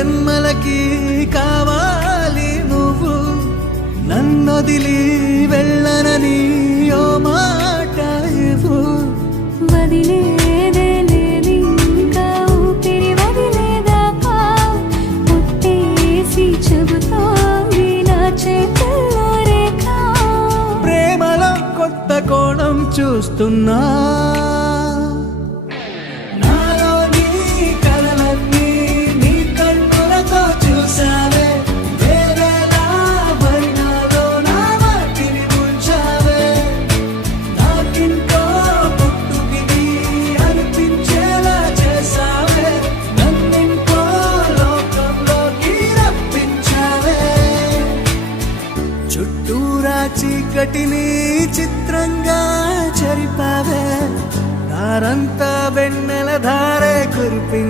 జన్మలకి కావాలి నువ్వు, నన్నొదిలి వెళ్ళనని ఓ మాట ఇవ్వు. వదిలేదే లేదు ఇంకా ఊపిరి వదిలేదాకా, పుట్టేసి చెబుతోంది నా చేతుల్లో రేఖ. ప్రేమలో కొత్త కోణం చూస్తున్నా, చుట్టూరా చీకటిని చిత్రంగా చెరిపావే, దారంతా వెన్నెల ధారే కురిపించ